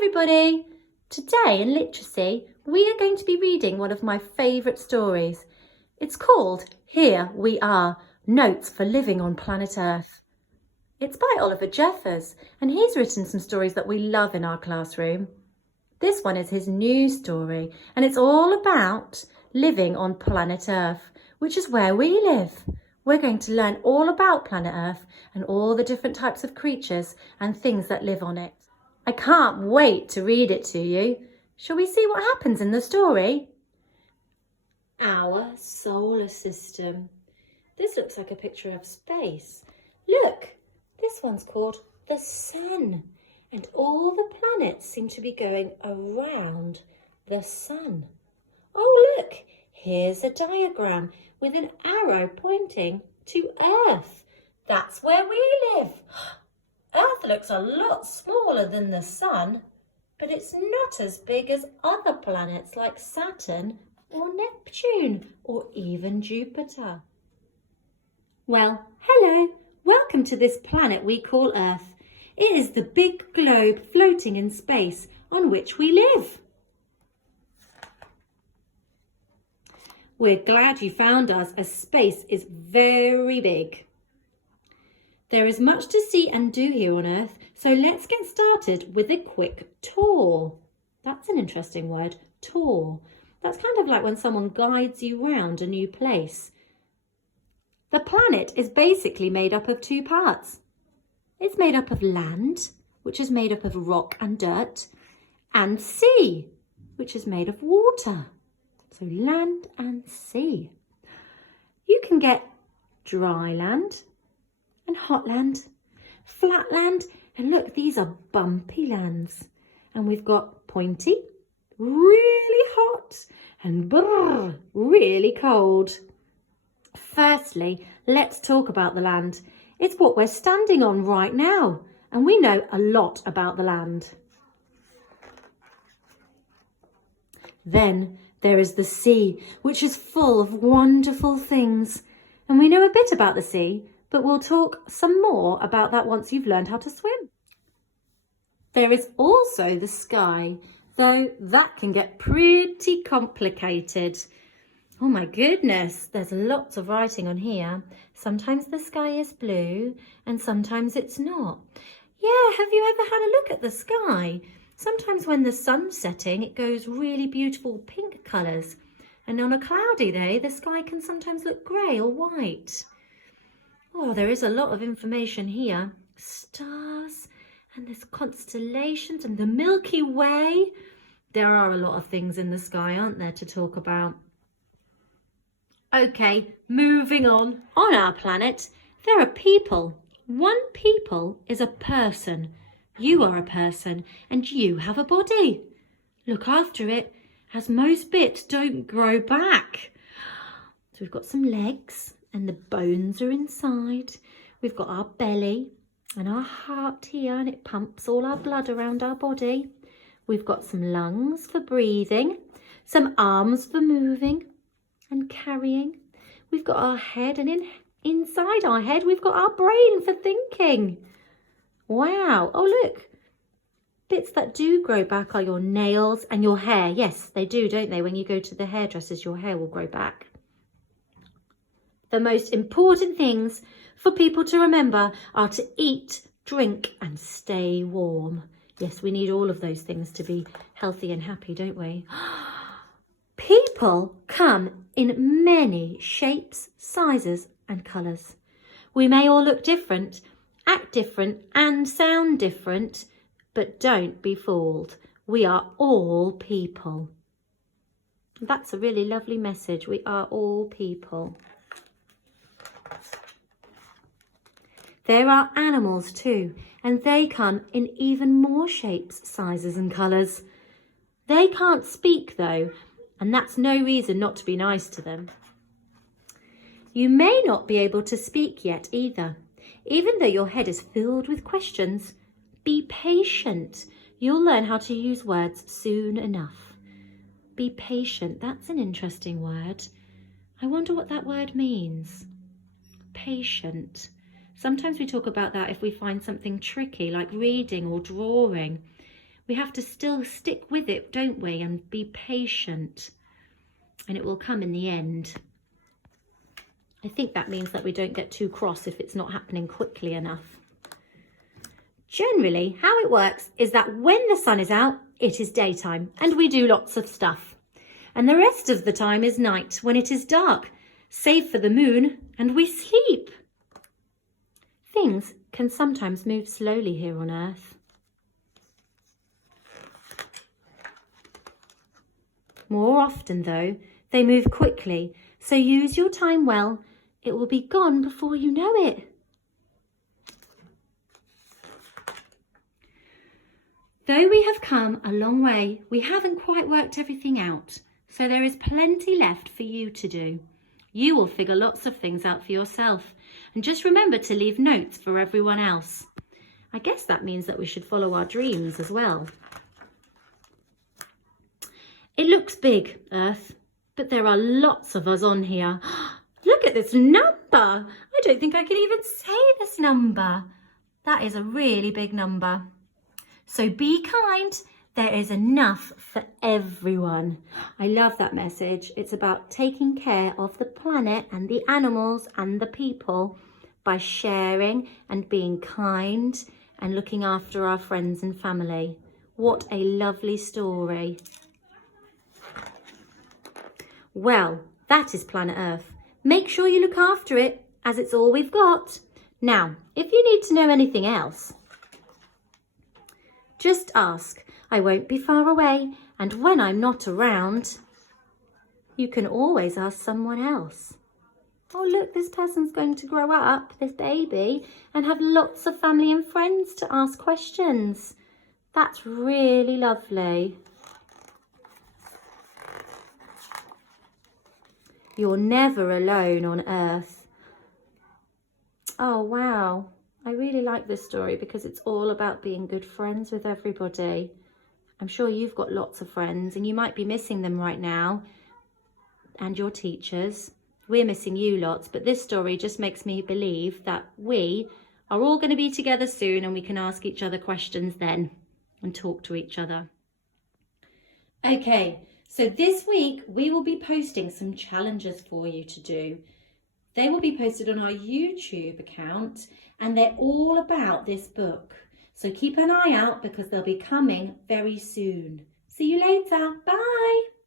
everybody! Today in literacy we are going to be reading one of my favourite stories. It's called Here We Are, Notes for Living on Planet Earth. It's by Oliver Jeffers and he's written some stories that we love in our classroom. This one is his new story and it's all about living on planet Earth, which is where we live. We're going to learn all about planet Earth and all the different types of creatures and things that live on it. I can't wait to read it to you. Shall we see what happens in the story? Our solar system. This looks like a picture of space. Look, this one's called the sun, and all the planets seem to be going around the sun. Oh, look, here's a diagram with an arrow pointing to Earth. That's where we live. Earth looks a lot smaller than the sun, but it's not as big as other planets like Saturn or Neptune or even Jupiter. Well, hello, welcome to this planet we call Earth. It is the big globe floating in space on which we live. We're glad you found us as space is very big. There is much to see and do here on Earth, so let's get started with a quick tour. That's an interesting word, tour. That's kind of like when someone guides you round a new place. The planet is basically made up of two parts. It's made up of land, which is made up of rock and dirt, and sea, which is made of water. So land and sea. You can get dry land and hot land, flat land, and look, these are bumpy lands. And we've got pointy, really hot, and brrr, really cold. Firstly, let's talk about the land. It's what we're standing on right now, and we know a lot about the land. Then there is the sea, which is full of wonderful things. And we know a bit about the sea, but we'll talk some more about that once you've learned how to swim. There is also the sky, though that can get pretty complicated. Oh my goodness, there's lots of writing on here. Sometimes the sky is blue and sometimes it's not. Yeah, have you ever had a look at the sky? Sometimes when the sun's setting, it goes really beautiful pink colours. And on a cloudy day, the sky can sometimes look grey or white. Oh, there is a lot of information here. Stars, and there's constellations, and the Milky Way. There are a lot of things in the sky, aren't there, to talk about? Okay, moving on. On our planet, there are people. One people is a person. You are a person, and you have a body. Look after it, as most bits don't grow back. So we've got some legs, and the bones are inside. We've got our belly and our heart here, and it pumps all our blood around our body. We've got some lungs for breathing, some arms for moving and carrying. We've got our head, and inside our head we've got our brain for thinking. Wow, oh look, bits that do grow back are your nails and your hair. Yes, they do, don't they? When you go to the hairdressers, your hair will grow back. The most important things for people to remember are to eat, drink and stay warm. Yes, we need all of those things to be healthy and happy, don't we? People come in many shapes, sizes and colours. We may all look different, act different and sound different, but don't be fooled. We are all people. That's a really lovely message. We are all people. There are animals too, and they come in even more shapes, sizes and colours. They can't speak though, and that's no reason not to be nice to them. You may not be able to speak yet either, even though your head is filled with questions. Be patient. You'll learn how to use words soon enough. Be patient, that's an interesting word. I wonder what that word means. Patient. Sometimes we talk about that if we find something tricky, like reading or drawing. We have to still stick with it, don't we? And be patient. And it will come in the end. I think that means that we don't get too cross if it's not happening quickly enough. Generally, how it works is that when the sun is out, it is daytime and we do lots of stuff. And the rest of the time is night when it is dark, save for the moon, and we sleep. Things can sometimes move slowly here on Earth. More often, though, they move quickly, so use your time well. It will be gone before you know it. Though we have come a long way, we haven't quite worked everything out, so there is plenty left for you to do. You will figure lots of things out for yourself, and just remember to leave notes for everyone else. I guess that means that we should follow our dreams as well. It looks big, Earth, but there are lots of us on here. Look at this number. I don't think I can even say this number. That is a really big number. So be kind. There is enough for everyone. I love that message. It's about taking care of the planet and the animals and the people by sharing and being kind and looking after our friends and family. What a lovely story. Well, that is planet Earth. Make sure you look after it, as it's all we've got. Now, if you need to know anything else, just ask. I won't be far away, and when I'm not around, you can always ask someone else. Oh, look, this person's going to grow up, this baby, and have lots of family and friends to ask questions. That's really lovely. You're never alone on Earth. Oh, wow. I really like this story because it's all about being good friends with everybody. I'm sure you've got lots of friends and you might be missing them right now, and your teachers. We're missing you lots, but this story just makes me believe that we are all going to be together soon and we can ask each other questions then and talk to each other. Okay, so this week we will be posting some challenges for you to do. They will be posted on our YouTube account and they're all about this book. So keep an eye out because they'll be coming very soon. See you later. Bye.